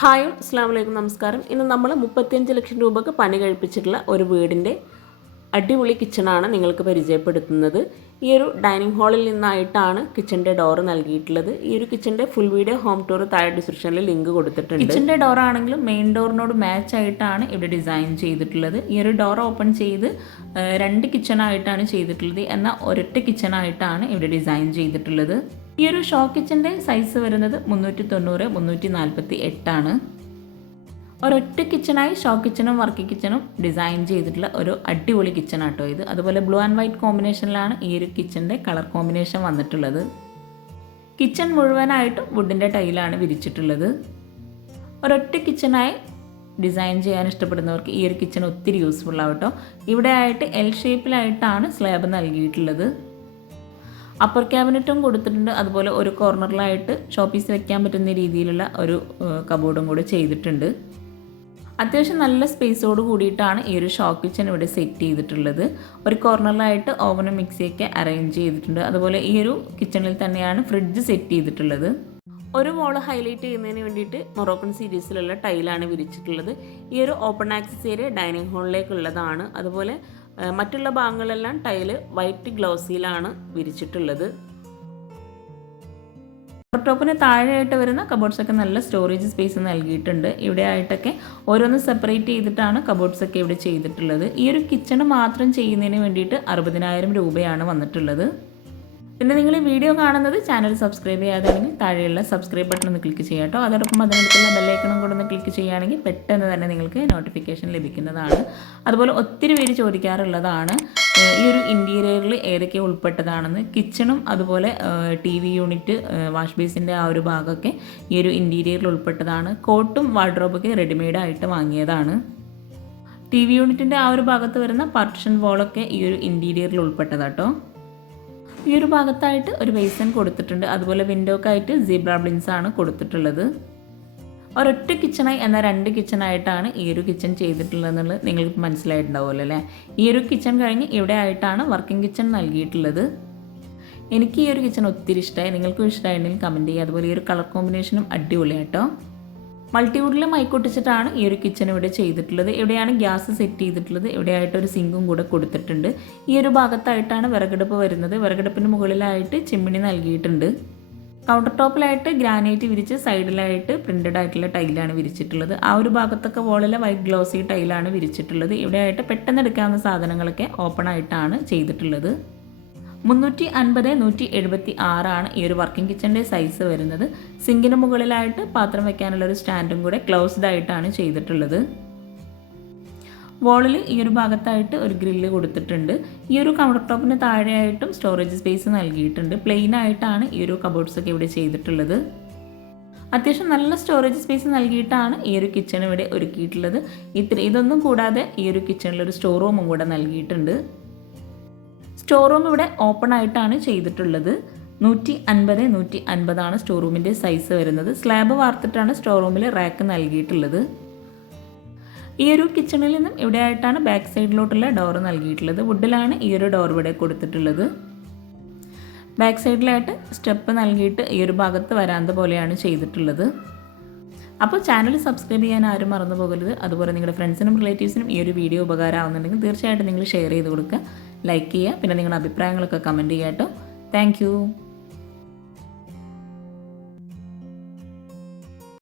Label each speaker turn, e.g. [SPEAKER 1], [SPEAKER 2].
[SPEAKER 1] Hi അസ്സാം വലൈക്കും നമസ്കാരം. ഇന്ന് നമ്മൾ മുപ്പത്തിയഞ്ച് ലക്ഷം രൂപക്ക് പണി കഴിപ്പിച്ചിട്ടുള്ള ഒരു വീടിന്റെ അടിപൊളി കിച്ചണാണ് നിങ്ങൾക്ക് പരിചയപ്പെടുത്തുന്നത്. ഈ ഒരു ഡൈനിങ് ഹാളിൽ നിന്നായിട്ടാണ് കിച്ചന്റെ ഡോർ നൽകിയിട്ടുള്ളത്. ഈ ഒരു കിച്ചന്റെ ഫുൾ വീഡിയോ ഹോം ടൂർ താഴെ ഡിസ്ക്രിപ്ഷനിൽ ലിങ്ക് കൊടുത്തിട്ടുണ്ട്. കിച്ചന്റെ ഡോർ ആണെങ്കിലും മെയിൻ ഡോറിനോട് മാച്ച് ആയിട്ടാണ് ഇവിടെ ഡിസൈൻ ചെയ്തിട്ടുള്ളത്. ഈ ഒരു ഡോർ ഓപ്പൺ ചെയ്ത് രണ്ട് കിച്ചണായിട്ടാണ് ചെയ്തിട്ടുള്ളത്. എന്നാൽ ഒരൊറ്റ കിച്ചണായിട്ടാണ് ഇവിടെ ഡിസൈൻ ചെയ്തിട്ടുള്ളത്. ഈ ഒരു ഷോ കിച്ചന്റെ സൈസ് വരുന്നത് മുന്നൂറ്റി തൊണ്ണൂറ് മുന്നൂറ്റി നാൽപ്പത്തി എട്ടാണ് ഒരൊറ്റ കിച്ചണായി ഷോ കിച്ചണും വർക്ക് കിച്ചണും ഡിസൈൻ ചെയ്തിട്ടുള്ള ഒരു അടിപൊളി കിച്ചൺ ആട്ടോ ഇത്. അതുപോലെ ബ്ലൂ ആൻഡ് വൈറ്റ് കോമ്പിനേഷനിലാണ് ഈ ഒരു കിച്ചന്റെ കളർ കോമ്പിനേഷൻ വന്നിട്ടുള്ളത്. കിച്ചൺ മുഴുവനായിട്ടും വുഡിന്റെ ടൈലാണ് വിരിച്ചിട്ടുള്ളത്. ഒരൊറ്റ കിച്ചണായി ഡിസൈൻ ചെയ്യാൻ ഇഷ്ടപ്പെടുന്നവർക്ക് ഈ ഒരു കിച്ചൺ ഒത്തിരി യൂസ്ഫുൾ ആവട്ടോ. ഇവിടെ ആയിട്ട് എൽ ഷേപ്പിലായിട്ടാണ് സ്ലാബ് നൽകിയിട്ടുള്ളത്. അപ്പർ ക്യാബിനറ്റും കൊടുത്തിട്ടുണ്ട്. അതുപോലെ ഒരു കോർണറിലായിട്ട് ഷോപ്പീസ് വെക്കാൻ പറ്റുന്ന രീതിയിലുള്ള ഒരു കബോർഡും കൂടി ചെയ്തിട്ടുണ്ട്. അത്യാവശ്യം നല്ല സ്പേസോട് കൂടിയിട്ടാണ് ഈ ഒരു ഷോ കിച്ചൺ ഇവിടെ സെറ്റ് ചെയ്തിട്ടുള്ളത്. ഒരു കോർണറിലായിട്ട് ഓവനും മിക്സിയൊക്കെ അറേഞ്ച് ചെയ്തിട്ടുണ്ട്. അതുപോലെ ഈ ഒരു കിച്ചണിൽ തന്നെയാണ് ഫ്രിഡ്ജ് സെറ്റ് ചെയ്തിട്ടുള്ളത്. ഒരു വോൾ ഹൈലൈറ്റ് ചെയ്യുന്നതിന് വേണ്ടിയിട്ട് മൊറോക്കൺ സീരീസിലുള്ള ടൈലാണ് വിരിച്ചിട്ടുള്ളത്. ഈ ഒരു ഓപ്പൺ ആക്സസ് ഏരിയ ഡൈനിങ് ഹാളിലേക്കുള്ളതാണ് അതുപോലെ മറ്റുള്ള ഭാഗങ്ങളെല്ലാം ടൈൽ വൈറ്റ് ഗ്ലോസിയിലാണ് വിരിച്ചിട്ടുള്ളത്. ടോപ്പിന് താഴെയായിട്ട് വരുന്ന കബോർഡ്സൊക്കെ നല്ല സ്റ്റോറേജ് സ്പേസ് നൽകിയിട്ടുണ്ട്. ഇവിടെ ആയിട്ടൊക്കെ ഓരോന്ന് സെപ്പറേറ്റ് ചെയ്തിട്ടാണ് കബോർഡ്സ് ഒക്കെ ഇവിടെ ചെയ്തിട്ടുള്ളത്. ഈ ഒരു കിച്ചണ് മാത്രം ചെയ്യുന്നതിന് വേണ്ടിയിട്ട് അറുപതിനായിരം രൂപയാണ് വന്നിട്ടുള്ളത്. പിന്നെ നിങ്ങൾ ഈ വീഡിയോ കാണുന്നത് ചാനൽ സബ്സ്ക്രൈബ് ചെയ്യാതെങ്കിൽ താഴെയുള്ള സബ്സ്ക്രൈബ് ബട്ടൺ ഒന്ന് ക്ലിക്ക് ചെയ്യാം കേട്ടോ. അതോടൊപ്പം അതിനടുത്തുള്ള ബെല്ലൈക്കണം കൂടെ ഒന്ന് ക്ലിക്ക് ചെയ്യുകയാണെങ്കിൽ പെട്ടെന്ന് തന്നെ നിങ്ങൾക്ക് നോട്ടിഫിക്കേഷൻ ലഭിക്കുന്നതാണ്. അതുപോലെ ഒത്തിരി പേര് ചോദിക്കാറുള്ളതാണ് ഈ ഒരു ഇന്റീരിയറിൽ ഏതൊക്കെ ഉൾപ്പെട്ടതാണെന്ന്. കിച്ചണും അതുപോലെ ടി വി യൂണിറ്റ് വാഷ് ബേസിന്റെ ആ ഒരു ഭാഗമൊക്കെ ഈ ഒരു ഇന്റീരിയറിൽ ഉൾപ്പെട്ടതാണ്. കോട്ടും വാർഡ്രോബൊക്കെ റെഡിമെയ്ഡ് ആയിട്ട് വാങ്ങിയതാണ്. ടി വി യൂണിറ്റിന്റെ ആ ഒരു ഭാഗത്ത് വരുന്ന പാർട്ടിഷൻ വോളൊക്കെ ഈ ഒരു ഇന്റീരിയറിൽ ഉൾപ്പെട്ടതാട്ടോ ഈ ഒരു ഭാഗത്തായിട്ട് ഒരു ബേസൻ കൊടുത്തിട്ടുണ്ട്. അതുപോലെ വിൻഡോക്കായിട്ട് സീബ്ര ബ്ലിൻസ് ആണ് കൊടുത്തിട്ടുള്ളത്. ഒരൊറ്റ കിച്ചണായി എന്ന രണ്ട് കിച്ചണായിട്ടാണ് ഈ ഒരു കിച്ചൺ ചെയ്തിട്ടുള്ളതെന്നുള്ളത് നിങ്ങൾക്ക് മനസ്സിലായിട്ടുണ്ടാവുമല്ലോ അല്ലേ? ഈ ഒരു കിച്ചൺ കഴിഞ്ഞ് ഇവിടെ ആയിട്ടാണ് വർക്കിംഗ് കിച്ചൺ നൽകിയിട്ടുള്ളത്. എനിക്ക് ഈ ഒരു കിച്ചൺ ഒത്തിരി ഇഷ്ടമായി. നിങ്ങൾക്കും ഇഷ്ടമായിട്ടുണ്ടെങ്കിൽ കമന്റ് ചെയ്യുക. അതുപോലെ ഈ ഒരു കളർ കോമ്പിനേഷനും അടിപൊളിയാട്ടോ. മൾട്ടിവുഡിൽ മൈക്കൊട്ടിച്ചിട്ടാണ് ഈ ഒരു കിച്ചൺ ഇവിടെ ചെയ്തിട്ടുള്ളത്. എവിടെയാണ് ഗ്യാസ് സെറ്റ് ചെയ്തിട്ടുള്ളത്? ഇവിടെയായിട്ട് ഒരു സിങ്കും കൂടെ കൊടുത്തിട്ടുണ്ട്. ഈ ഒരു ഭാഗത്തായിട്ടാണ് വിറകടുപ്പ് വരുന്നത്. വിറകടുപ്പിന് മുകളിലായിട്ട് ചിമ്മിണി നൽകിയിട്ടുണ്ട്. കൗണ്ടർ ടോപ്പിലായിട്ട് ഗ്രാനൈറ്റ് വിരിച്ച് സൈഡിലായിട്ട് പ്രിന്റഡ് ആയിട്ടുള്ള ടൈലാണ് വിരിച്ചിട്ടുള്ളത്. ആ ഒരു ഭാഗത്തൊക്കെ വോളിലെ വൈറ്റ് ഗ്ലോസി ടൈലാണ് വിരിച്ചിട്ടുള്ളത്. ഇവിടെയായിട്ട് പെട്ടെന്ന് എടുക്കാവുന്ന സാധനങ്ങളൊക്കെ ഓപ്പൺ ആയിട്ടാണ് ചെയ്തിട്ടുള്ളത്. മുന്നൂറ്റി അൻപത് നൂറ്റി എഴുപത്തി ആറാണ് ഈ ഒരു വർക്കിംഗ് കിച്ചന്റെ സൈസ് വരുന്നത്. സിങ്കിന് മുകളിലായിട്ട് പാത്രം വെക്കാനുള്ള ഒരു സ്റ്റാൻഡും കൂടെ ക്ലോസ്ഡ് ആയിട്ടാണ് ചെയ്തിട്ടുള്ളത്. വോളിൽ ഈ ഒരു ഭാഗത്തായിട്ട് ഒരു ഗ്രില്ല് കൊടുത്തിട്ടുണ്ട്. ഈ ഒരു കൗണ്ടർ ടോപ്പിന് താഴെയായിട്ടും സ്റ്റോറേജ് സ്പേസ് നൽകിയിട്ടുണ്ട്. പ്ലെയിൻ ആയിട്ടാണ് ഈ ഒരു കബോർഡ്സ് ഒക്കെ ഇവിടെ ചെയ്തിട്ടുള്ളത്. അത്യാവശ്യം നല്ല സ്റ്റോറേജ് സ്പേസ് നൽകിയിട്ടാണ് ഈ ഒരു കിച്ചൺ ഇവിടെ ഒരുക്കിയിട്ടുള്ളത്. ഇത്ര ഇതൊന്നും കൂടാതെ ഈ ഒരു കിച്ചണിൽ ഒരു സ്റ്റോർ റൂമും കൂടെ നൽകിയിട്ടുണ്ട്. സ്റ്റോർ റൂം ഇവിടെ ഓപ്പൺ ആയിട്ടാണ് ചെയ്തിട്ടുള്ളത്. നൂറ്റി അൻപത് നൂറ്റി അൻപതാണ് സ്റ്റോർ റൂമിന്റെ സൈസ് വരുന്നത്. സ്ലാബ് വാർത്തിട്ടാണ് സ്റ്റോർ റൂമിൽ റാക്ക് നൽകിയിട്ടുള്ളത്. ഈ ഒരു കിച്ചണിൽ നിന്നും ഇവിടെ ആയിട്ടാണ് ബാക്ക് സൈഡിലോട്ടുള്ള ഡോർ നൽകിയിട്ടുള്ളത്. വുഡിലാണ് ഈ ഒരു ഡോർ ഇവിടെ കൊടുത്തിട്ടുള്ളത്. ബാക്ക് സൈഡിലായിട്ട് സ്റ്റെപ്പ് നൽകിയിട്ട് ഈ ഒരു ഭാഗത്ത് വരാന്ത പോലെയാണ് ചെയ്തിട്ടുള്ളത്. അപ്പോൾ ചാനൽ സബ്സ്ക്രൈബ് ചെയ്യാൻ ആരും മറന്നു പോകരുത്. അതുപോലെ നിങ്ങളുടെ ഫ്രണ്ട്സിനും റിലേറ്റീവ്സിനും ഈ ഒരു വീഡിയോ ഉപകാരമാവുന്നുണ്ടെങ്കിൽ തീർച്ചയായിട്ടും നിങ്ങൾ ഷെയർ ചെയ്ത് കൊടുക്കുക. ലൈക്ക് ചെയ്യുക. പിന്നെ നിങ്ങളുടെ അഭിപ്രായങ്ങളൊക്കെ കമന്റ് ചെയ്യാട്ടോ കേട്ടോ. താങ്ക്